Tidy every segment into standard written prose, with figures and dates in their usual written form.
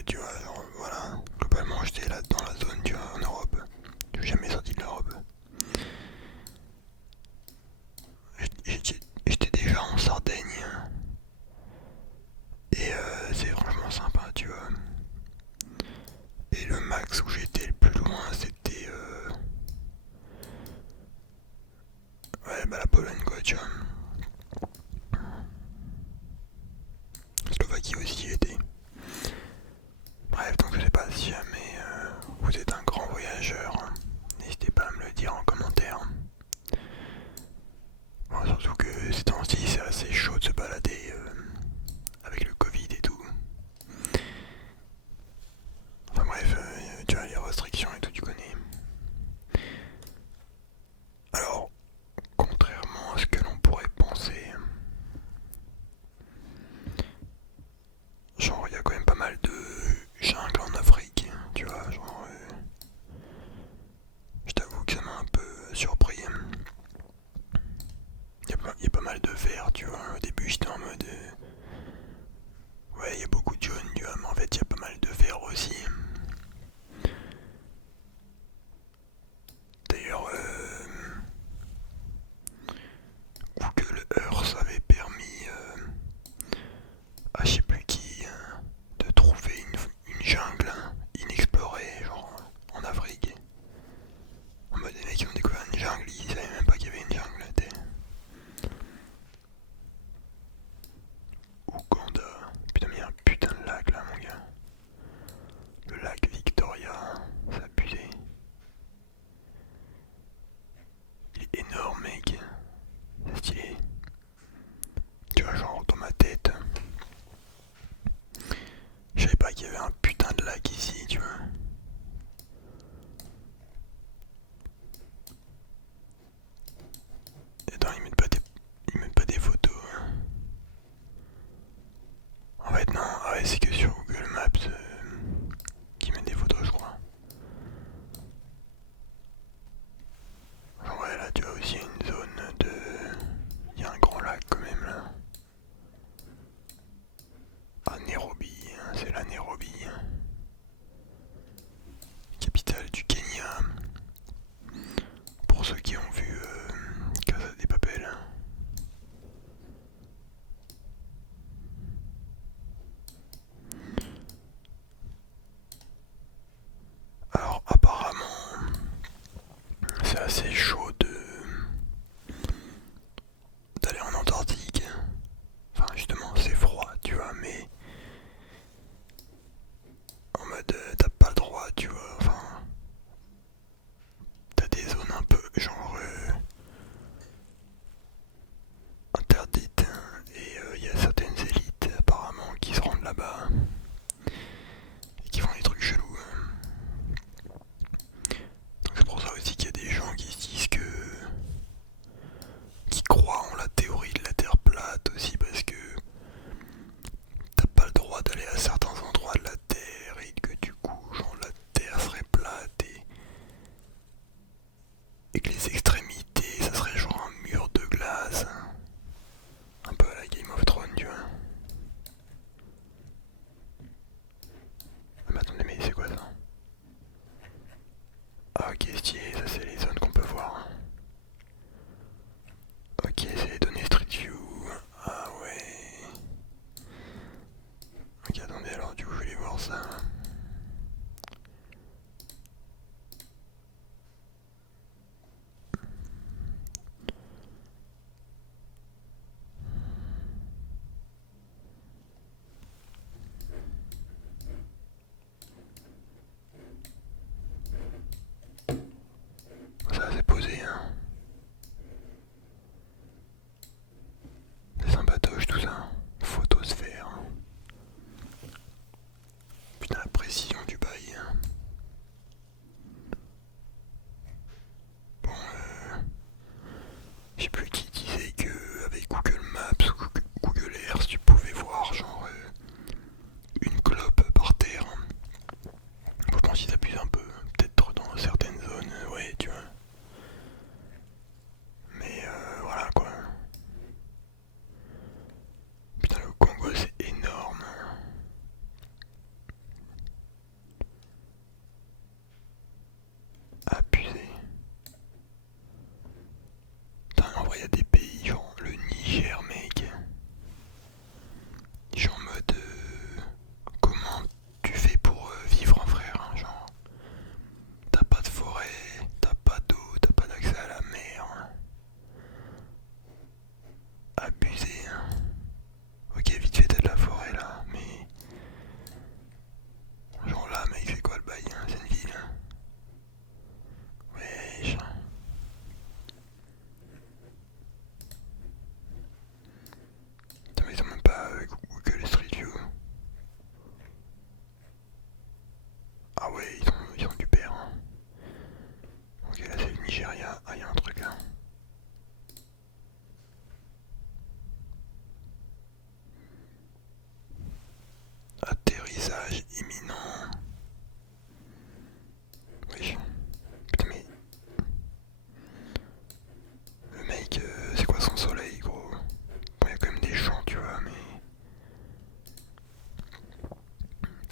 ouais, tu vois, genre, voilà. Globalement, j'étais là dans la zone, tu vois, en Europe. Je suis jamais sorti de l'Europe. J'étais déjà en Sardaigne. Et c'est franchement sympa, tu vois. Et le max où j'étais le plus loin, c'était ouais, bah la Pologne, quoi, tu vois. Slovaquie aussi, j'y étais. Bref, donc je sais pas si jamais vous êtes un grand voyageur, hein. N'hésitez pas à me le dire en commentaire. Bon, surtout que ces temps-ci, c'est assez chaud de se balader avec le Covid et tout. Enfin bref, tu vois, les restrictions et tout, tu connais. Alors, contrairement à ce que l'on pourrait penser, genre il y a quand même pas mal de jungle en Afrique, tu vois, genre je t'avoue que ça m'a un peu surpris. Il y a pas mal de verts, tu vois. Au début j'étais en mode ouais, il y a beaucoup de jaunes, tu vois, mais en fait il y a pas mal de verts aussi. D'ailleurs, Google Earth avait permis à je sais plus qui de trouver une jungle inexplorée, genre en Afrique. En mode des mecs qui ont découvert une jungle, ils savaient même pas qu'il y avait une jungle. Ouganda. Putain, mais il y a un putain de lac là, mon gars. Le lac Victoria, ça a abusé. Il est énorme, mec. C'est stylé. Tu vois, genre dans ma tête, je savais pas qu'il y avait un putain de lac ici, tu vois. Attends, ils mettent pas des photos, hein. En fait, non, ah ouais, c'est que sur Google Maps qu'ils mettent des photos, je crois. Genre, ouais, là, tu as aussi une zone de. Il y a un grand lac quand même là. Ah, Nairobi, hein, c'est la Nairobi, hein, capitale du Kenya. Pour ceux qui ont vu Casa des Papel.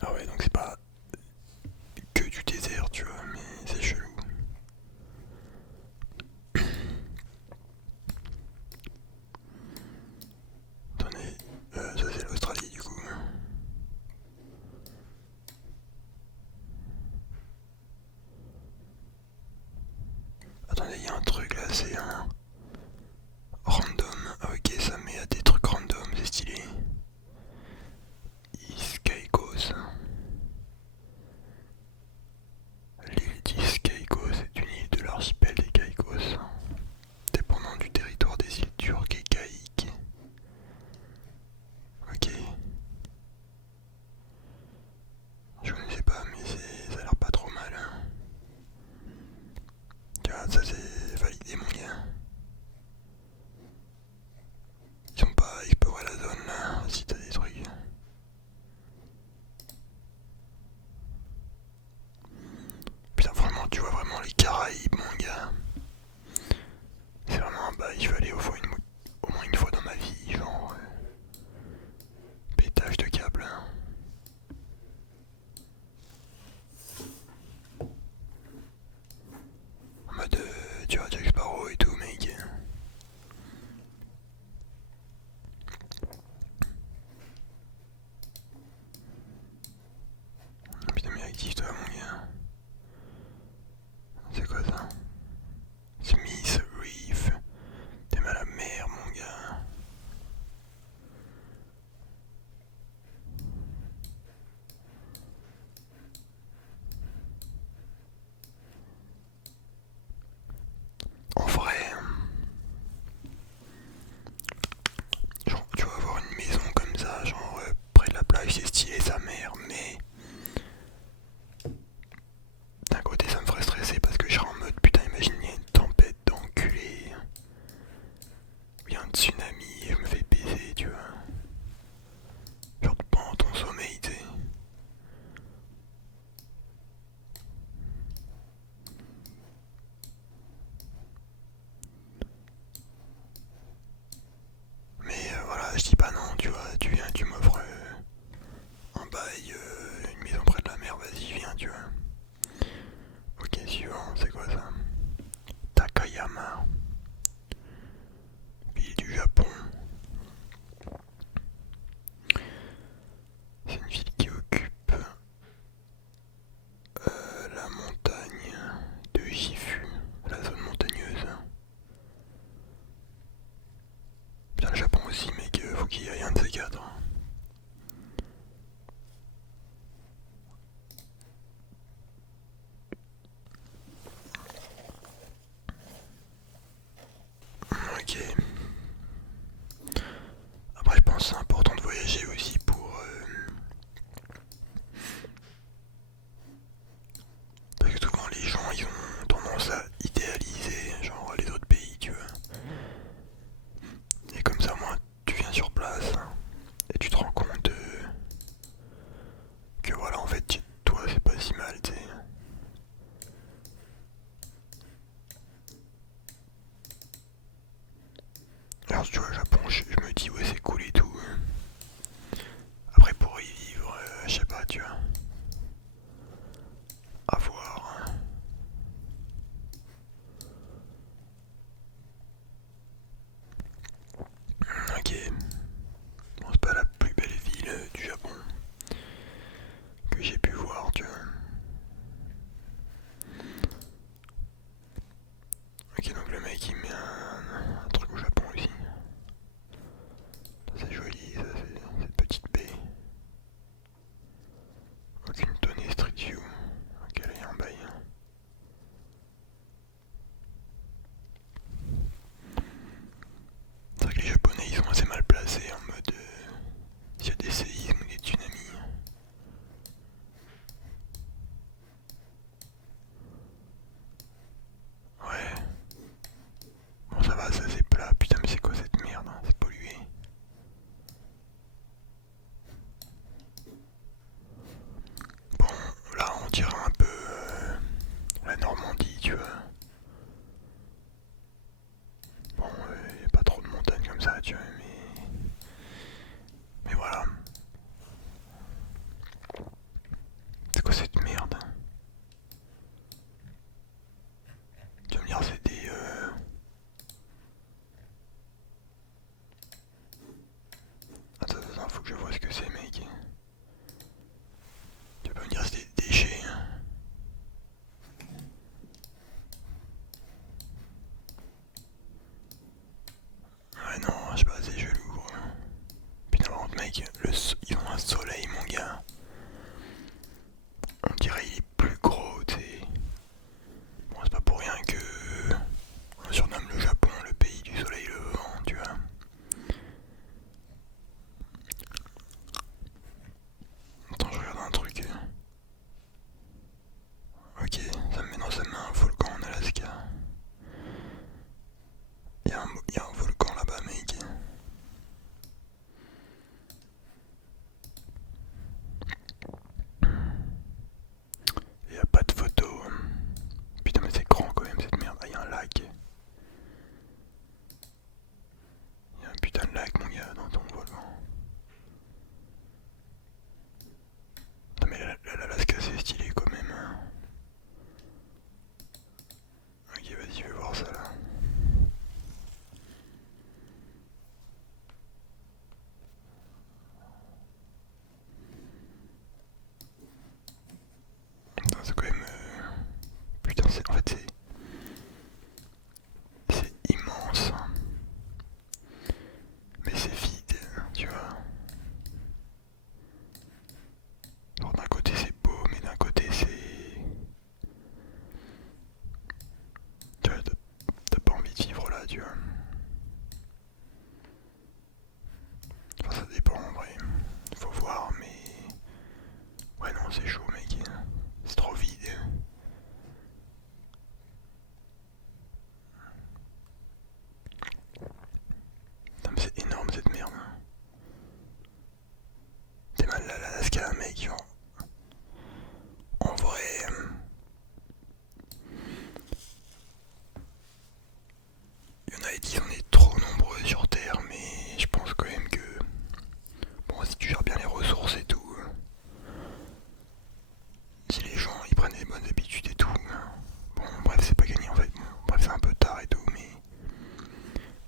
Ah ouais, donc c'est pas que du désert, tu vois, mais c'est chelou. Attendez, ça c'est l'Australie du coup. Attendez, il y a un truc là, c'est un random. Ah, ok, ça met à des trucs random, c'est stylé. East Caicos. L'île d'East Caicos est une île de l'archipel des Caicos, dépendant du territoire des îles turques et caïques. Ok. Je connaissais pas, mais ça a l'air pas trop mal. Hein. Regarde, ça c'est validé mon gars. Ils ont pas exploré la zone là, si t'as des trucs. Putain, franchement, tu vois vraiment les Caraïbes, mon gars. C'est vraiment un bail, je vais aller au moins une fois dans ma vie, genre. Pétage de câble. Hein. En mode, tu vois, Jack Sparrow et tout, mec. Putain, mais active-toi, mon gars. C'est quoi ça? Smith Reef. T'es mal à Ils ont un soleil, mon gars. On dirait il est plus gros, tu sais. Bon, c'est pas pour rien que on surnomme le Japon le pays du soleil levant, tu vois. Attends, je regarde un truc. Ok, ça me met dans sa main un volcan en Alaska. Y a un volcan là-bas, mec. Y a pas de photo. Putain, mais c'est grand quand même cette merde. Ah, y a un lac. Y a un putain de lac, mon gars, dans ton volcan. Non, mais l'Alaska c'est stylé quand même. Hein. Ok, vas-y, je vais voir ça là. Putain, c'est quand même. Putain, en fait, c'est immense. Mais c'est vide, tu vois. Genre, d'un côté c'est beau, mais d'un côté c'est. Tu vois, t'as pas envie de vivre là, tu vois. Enfin, ça dépend en vrai. Faut voir, mais. Ouais, non, c'est chaud, mec. C'est trop vide. Putain, mais c'est énorme cette merde. T'es mal là, l'Alaska, mec. Genre. En vrai. Il y en a qui disent on est trop nombreux sur Terre, mais je pense quand même que. Bon, si tu gères bien les ressources et tout. Si les gens ils prennent les bonnes habitudes et tout. Bon, bref, c'est pas gagné en fait. Bon, bref, c'est un peu tard et tout, mais.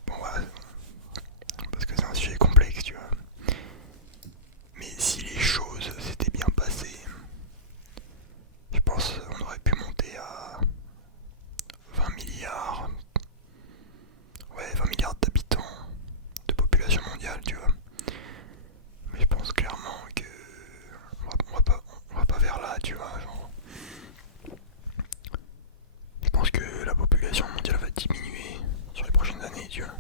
Bon, voilà. Parce que c'est un sujet complexe, tu vois. Mais si les choses s'étaient bien passées, je pense qu'on aurait pu monter à 20 milliards. Ouais, 20 milliards d'habitants, de population mondiale, tu vois. Mais je pense clairement que on va pas vers là, tu vois. Genre, je pense que la population mondiale va diminuer sur les prochaines années, tu vois.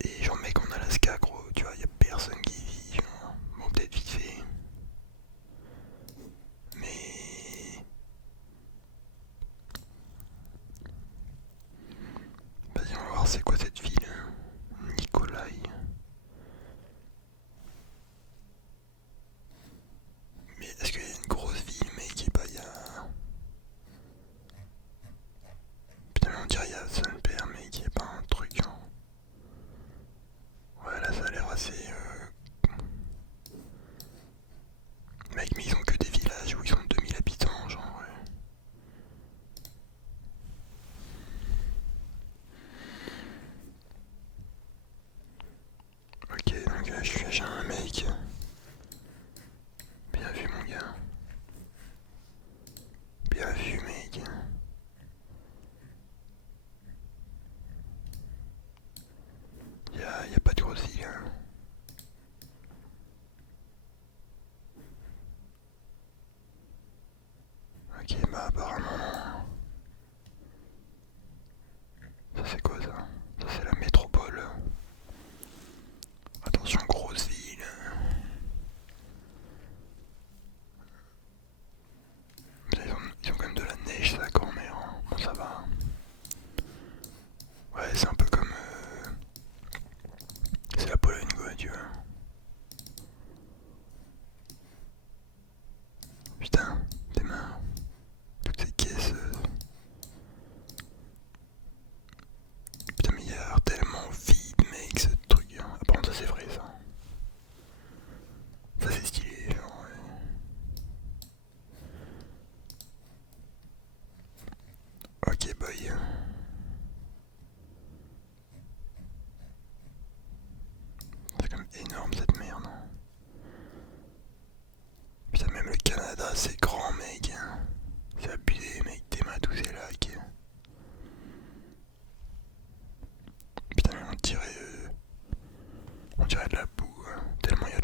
Et genre, mec, en Alaska, gros, tu vois, y a personne qui vit, genre. Bon, peut-être vite fait. Mais. Vas-y, on va voir c'est quoi cette ville. Nikolai. Mais est-ce qu'il y a une grosse ville, mec, et bah y a. Putain, mais on dirait y a Son Père, mec, y a pas un truc, genre. Ouais, là, ça a l'air assez. Mec, mais ils ont que des villages où ils ont 2000 habitants, genre, ouais. Ok, donc là, je suis chez un mec. Bien vu, mon gars. Bien vu, mec. Y a pas de grosse ville, hein. Ok, bah apparemment. Ça c'est quoi ça? Ça c'est la métropole. Attention, grosse ville. Ils ont quand même de la neige, ça, grand-mère. Hein. Bon, ça va. Ouais, c'est un peu comme. C'est la Pologne, quoi, tu vois. Putain, tes mains. Toutes ces tellement il y